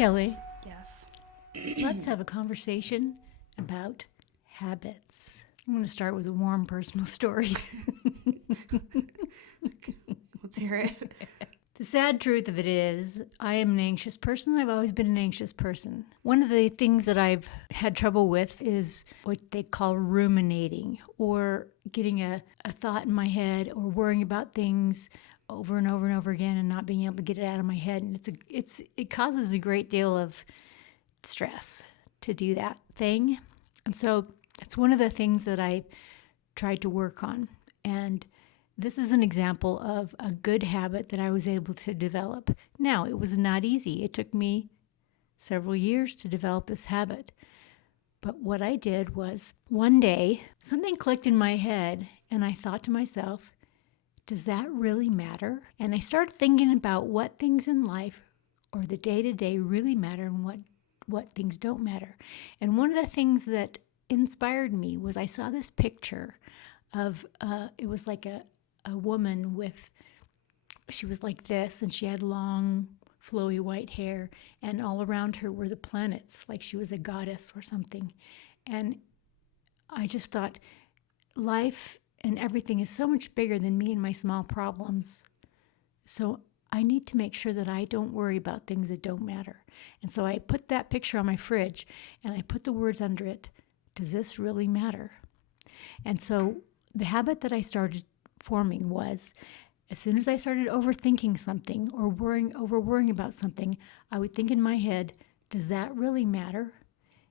Kelly, Yes. let's have a conversation about habits. I'm going to start with a warm personal story. Let's hear it. The sad truth of it is, I am an anxious person. I've always been an anxious person. One of the things that I've had trouble with is what they call ruminating, or getting a thought in my head, or worrying about things over and over and over again and not being able to get it out of my head. And it causes a great deal of stress to do that thing. And so it's one of the things that I tried to work on. And this is an example of a good habit that I was able to develop. Now, it was not easy. It took me several years to develop this habit. But what I did was, one day, something clicked in my head, and I thought to myself, does that really matter? And I started thinking about what things in life or the day-to-day really matter and what things don't matter. And one of the things that inspired me was I saw this picture of, it was like a woman she was like this, and she had long, flowy white hair, and all around her were the planets, like she was a goddess or something. And I just thought, life and everything is so much bigger than me and my small problems. So I need to make sure that I don't worry about things that don't matter. And so I put that picture on my fridge, and I put the words under it, does this really matter? And so the habit that I started forming was, as soon as I started overthinking something or worrying about something, I would think in my head, does that really matter?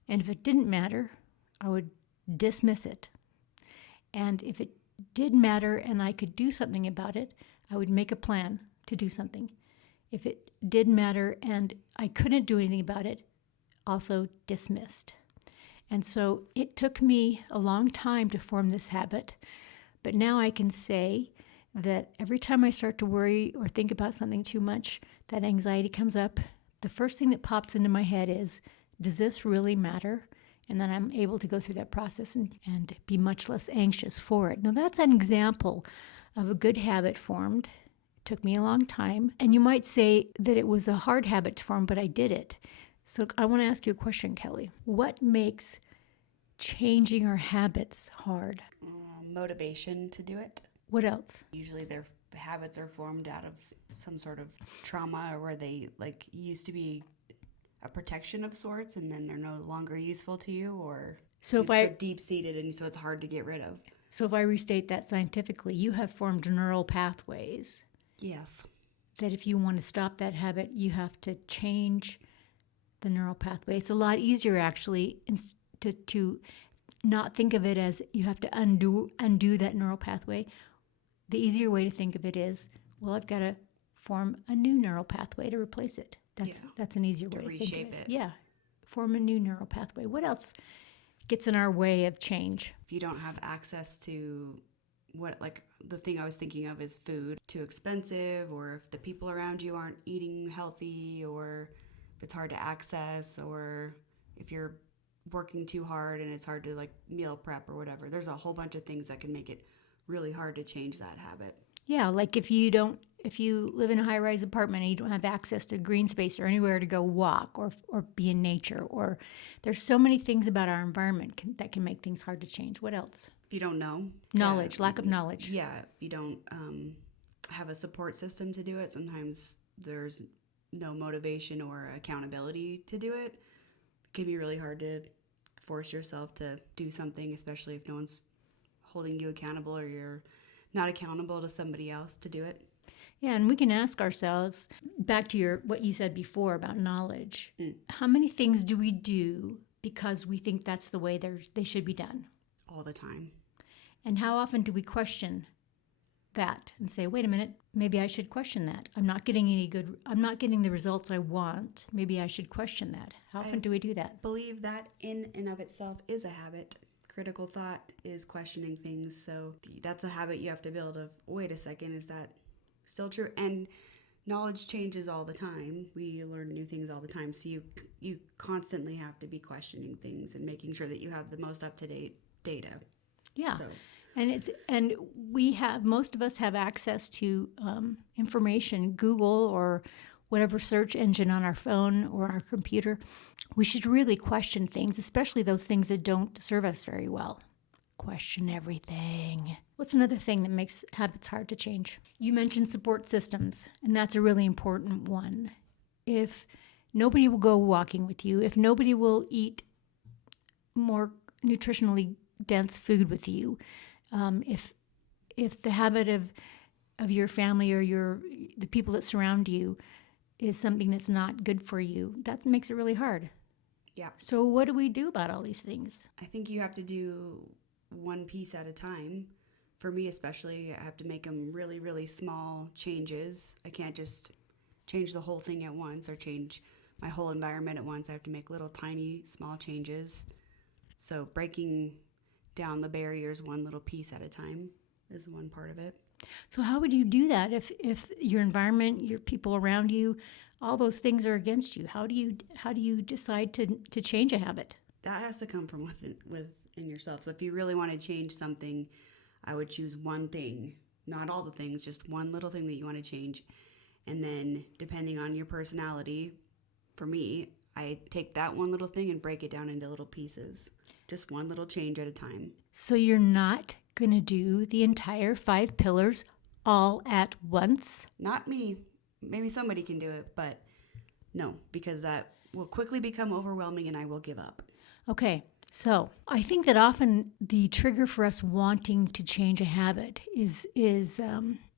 And if it didn't matter, I would dismiss it. And if it did matter and I could do something about it, I would make a plan to do something. If it did matter and I couldn't do anything about it, also dismissed. And so it took me a long time to form this habit. But now I can say that every time I start to worry or think about something too much, that anxiety comes up. The first thing that pops into my head is, does this really matter? And then I'm able to go through that process and be much less anxious for it. Now, that's an example of a good habit formed. It took me a long time. And you might say that it was a hard habit to form, but I did it. So I want to ask you a question, Kelly. What makes changing our habits hard? Motivation to do it. What else? Usually their habits are formed out of some sort of trauma, or where they used to be a protection of sorts, and then they're no longer useful to you, or so deep-seated, and so it's hard to get rid of. So if I restate that scientifically, you have formed neural pathways. Yes. That if you want to stop that habit, you have to change the neural pathway. It's a lot easier, actually, to not think of it as you have to undo that neural pathway. The easier way to think of it is, well, I've got to form a new neural pathway to replace it. That's an easier way to think of it. Reshape it. Yeah, form a new neural pathway. What else gets in our way of change? If you don't have access to the thing I was thinking of is food, too expensive, or if the people around you aren't eating healthy, or if it's hard to access, or if you're working too hard and it's hard to meal prep or whatever. There's a whole bunch of things that can make it really hard to change that habit. Yeah, like if you live in a high-rise apartment and you don't have access to green space or anywhere to go walk or be in nature, or there's so many things about our environment that can make things hard to change. What else? If you don't know. Lack of knowledge. Yeah, if you don't have a support system to do it, sometimes there's no motivation or accountability to do it. It can be really hard to force yourself to do something, especially if no one's holding you accountable, or you're not accountable to somebody else to do it. Yeah, and we can ask ourselves, back to what you said before about knowledge, how many things do we do because we think that's the way they should be done? All the time. And how often do we question that and say, wait a minute, maybe I should question that. I'm not getting the results I want. Maybe I should question that. How often do we do that? Believe that in and of itself is a habit. Critical thought is questioning things. So that's a habit you have to build of, wait a second, is that still true? And knowledge changes all the time. We learn new things all the time. So you constantly have to be questioning things and making sure that you have the most up-to-date data. Yeah. So. And most of us have access to information, Google or whatever search engine on our phone or our computer, we should really question things, especially those things that don't serve us very well. Question everything. What's another thing that makes habits hard to change? You mentioned support systems, and that's a really important one. If nobody will go walking with you, if nobody will eat more nutritionally dense food with you, if the habit of your family or the people that surround you is something that's not good for you, that makes it really hard. Yeah. So what do we do about all these things? I think you have to do one piece at a time. For me especially, I have to make them really, really small changes. I can't just change the whole thing at once or change my whole environment at once. I have to make little tiny small changes. So breaking down the barriers one little piece at a time is one part of it. So how would you do that if your environment, your people around you, all those things are against you? How do you decide to change a habit? That has to come from within yourself. So if you really want to change something, I would choose one thing, not all the things, just one little thing that you want to change. And then depending on your personality, for me, I take that one little thing and break it down into little pieces. Just one little change at a time. So you're not going to do the entire 5 pillars all at once? Not me. Maybe somebody can do it, but no, because that will quickly become overwhelming and I will give up. Okay, so I think that often the trigger for us wanting to change a habit is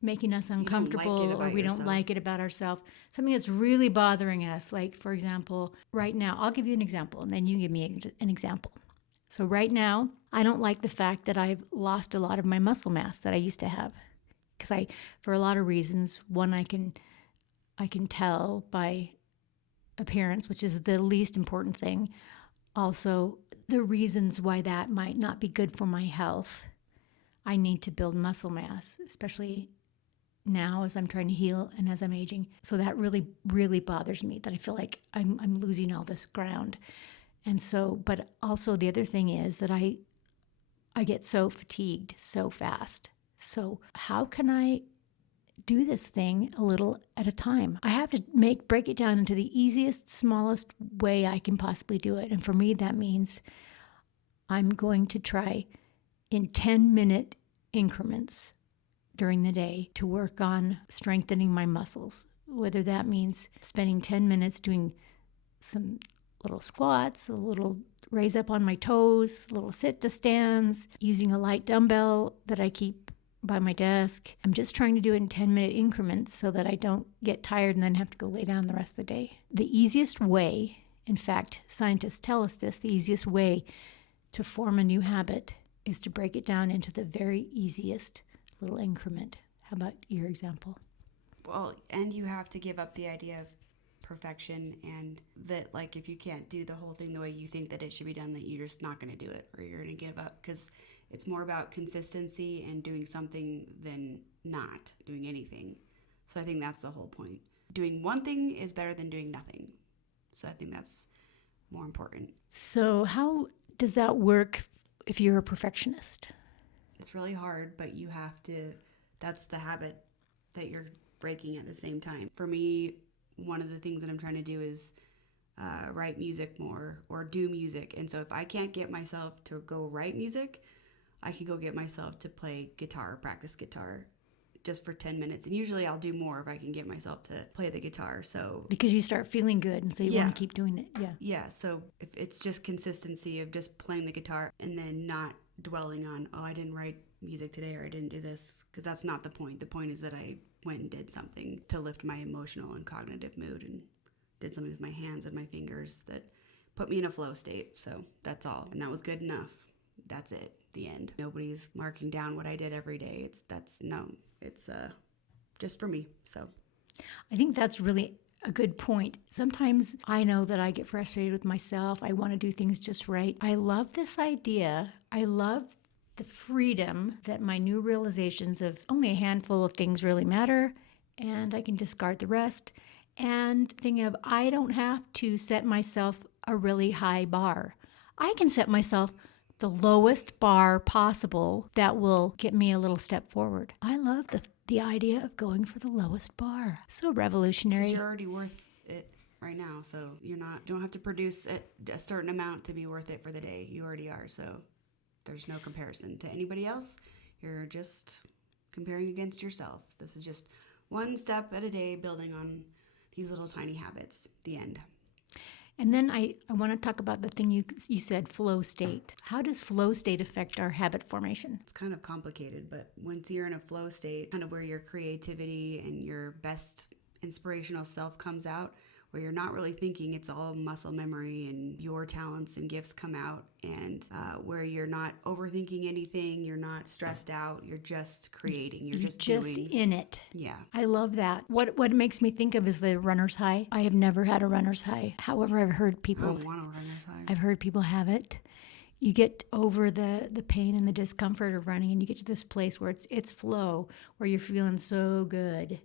making us uncomfortable, or we don't like it about ourselves. Something that's really bothering us. Like, for example, right now, I'll give you an example and then you give me an example. So right now, I don't like the fact that I've lost a lot of my muscle mass that I used to have. Because for a lot of reasons, one, I can tell by appearance, which is the least important thing. Also, the reasons why that might not be good for my health. I need to build muscle mass, especially now as I'm trying to heal and as I'm aging. So that really, really bothers me, that I feel like I'm losing all this ground. And so, but also the other thing is that I get so fatigued so fast. So how can I do this thing a little at a time? I have to break it down into the easiest, smallest way I can possibly do it. And for me, that means I'm going to try in 10-minute increments during the day to work on strengthening my muscles, whether that means spending 10 minutes doing some little squats, a little raise up on my toes, little sit to stands, using a light dumbbell that I keep by my desk. I'm just trying to do it in 10-minute increments so that I don't get tired and then have to go lay down the rest of the day. The easiest way, in fact, scientists tell us this, the easiest way to form a new habit is to break it down into the very easiest little increment. How about your example? Well, and you have to give up the idea of perfection, and that, like, if you can't do the whole thing the way you think that it should be done, that you're just not going to do it, or you're going to give up, because it's more about consistency and doing something than not doing anything. So I think that's the whole point. Doing one thing is better than doing nothing. So I think that's more important. So how does that work if you're a perfectionist? It's really hard, but you have to, that's the habit that you're breaking at the same time. For me, one of the things that I'm trying to do is write music more or do music. And so if I can't get myself to go write music, I can go get myself to play guitar, practice guitar just for 10 minutes. And usually I'll do more if I can get myself to play the guitar. So because you start feeling good and so you want to keep doing it. Yeah. Yeah. So if it's just consistency of just playing the guitar and then not dwelling on, oh, I didn't write music today or I didn't do this, because that's not the point. The point is that I went and did something to lift my emotional and cognitive mood and did something with my hands and my fingers that put me in a flow state. So that's all. And that was good enough. That's it. The end. Nobody's marking down what I did every day. It's just for me. So I think that's really a good point. Sometimes I know that I get frustrated with myself. I want to do things just right. I love this idea. I love the freedom that my new realizations of only a handful of things really matter, and I can discard the rest. And thinking of, I don't have to set myself a really high bar. I can set myself the lowest bar possible that will get me a little step forward. I love The idea of going for the lowest bar. So 'Cause revolutionary. you're already worth it right now, so you don't have to produce a certain amount to be worth it for the day. You already are, so there's no comparison to anybody else. You're just comparing against yourself. This is just one step at a day, building on these little tiny habits. The end. And then I want to talk about the thing you said, flow state. How does flow state affect our habit formation? It's kind of complicated, but once you're in a flow state, kind of where your creativity and your best inspirational self comes out, where you're not really thinking, it's all muscle memory and your talents and gifts come out, and where you're not overthinking anything, you're not stressed out, you're just creating, you're just doing. In it. Yeah. I love that. What it makes me think of is the runner's high. I have never had a runner's high. However, I've heard I people don't want a runner's high. I've heard people have it. You get over the pain and the discomfort of running, and you get to this place where it's flow, where you're feeling so good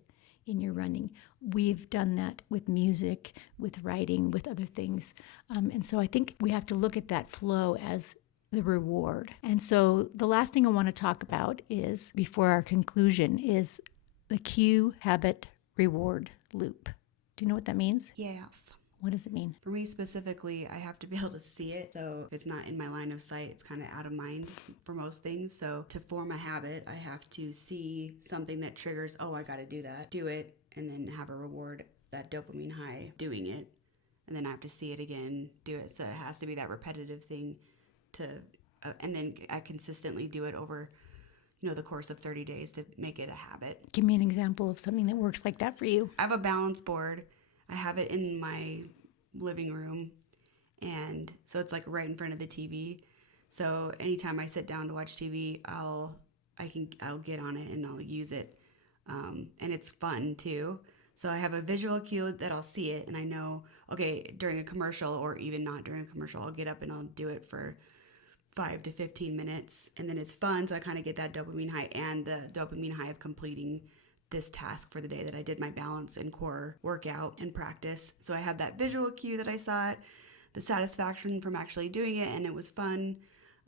in your running. We've done that with music, with writing, with other things. And so I think we have to look at that flow as the reward. And so the last thing I want to talk about is, before our conclusion, is the cue, habit, reward loop. Do you know what that means? Yes. What does it mean? For me specifically, I have to be able to see it. So if it's not in my line of sight, it's kind of out of mind for most things. So to form a habit, I have to see something that triggers, oh, I got to do that, do it, and then have a reward, that dopamine high doing it. And then I have to see it again, do it. So it has to be that repetitive thing and then I consistently do it over, the course of 30 days to make it a habit. Give me an example of something that works like that for you. I have a balance board. I have it in my living room, and so it's like right in front of the TV. So anytime I sit down to watch TV, I'll get on it and I'll use it, and it's fun too. So I have a visual cue that I'll see it, and I know, okay, during a commercial or even not during a commercial, I'll get up and I'll do it for 5 to 15 minutes, and then it's fun. So I kind of get that dopamine high and the dopamine high of completing this task for the day, that I did my balance and core workout and practice. So I have that visual cue that I saw it, the satisfaction from actually doing it, and it was fun.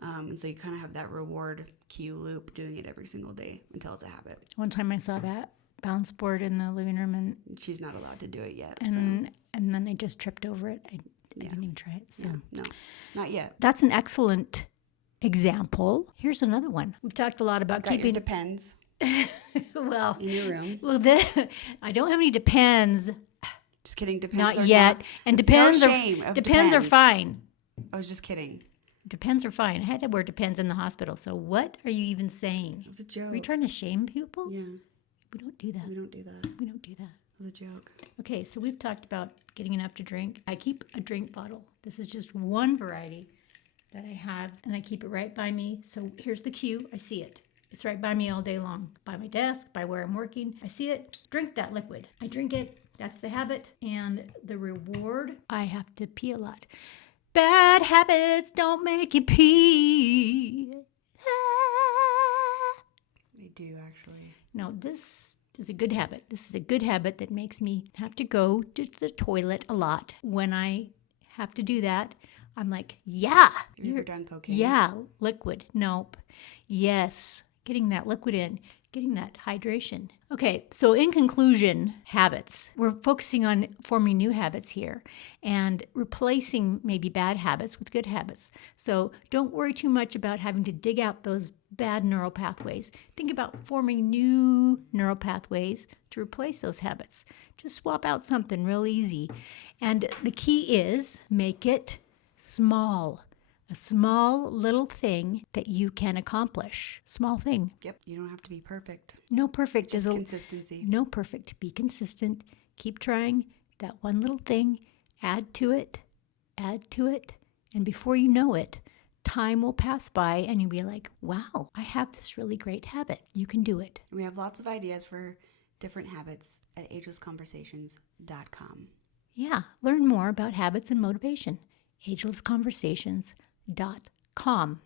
And so you kind of have that reward cue loop, doing it every single day until it's a habit. One time I saw that balance board in the living room, and She's not allowed to do it yet. and then I just tripped over it. I didn't even try it. So No, not yet. that's an excellent example. Here's another one. We've talked a lot about Got your keeping. Depends Well, in your room. I don't have any Depends. Just kidding. Depends. Not are yet. not- And It's Depends no are shame of Depends are fine. I was just kidding. Depends are fine. I had to wear Depends in the hospital. So what are you even saying? It was a joke. Are you trying to shame people? Yeah, We don't do that. we don't do that. We don't do that. It was a joke. Okay, so we've talked about getting enough to drink. I keep a drink bottle. This is just one variety that I have, and I keep it right by me. So here's the cue. I see it. It's right by me all day long, by my desk, by where I'm working. I see it. Drink that liquid. I drink it. That's the habit. And the reward, I have to pee a lot. Bad habits don't make you pee. They do, actually. No, this is a good habit. This is a good habit that makes me have to go to the toilet a lot. When I have to do that, I'm like, yeah. Have you ever done cocaine? Yeah, liquid. Nope. Yes, getting that liquid in, getting that hydration. Okay, so in conclusion, habits. We're focusing on forming new habits here and replacing maybe bad habits with good habits. So don't worry too much about having to dig out those bad neural pathways. Think about forming new neural pathways to replace those habits. Just swap out something real easy. And the key is make it small. A small little thing that you can accomplish. Small thing. Yep. You don't have to be perfect. No perfect. Just consistency. No perfect. Be consistent. Keep trying that one little thing. Add to it. And before you know it, time will pass by and you'll be like, wow, I have this really great habit. You can do it. We have lots of ideas for different habits at agelessconversations.com. Yeah. Learn more about habits and motivation. agelessconversations.com.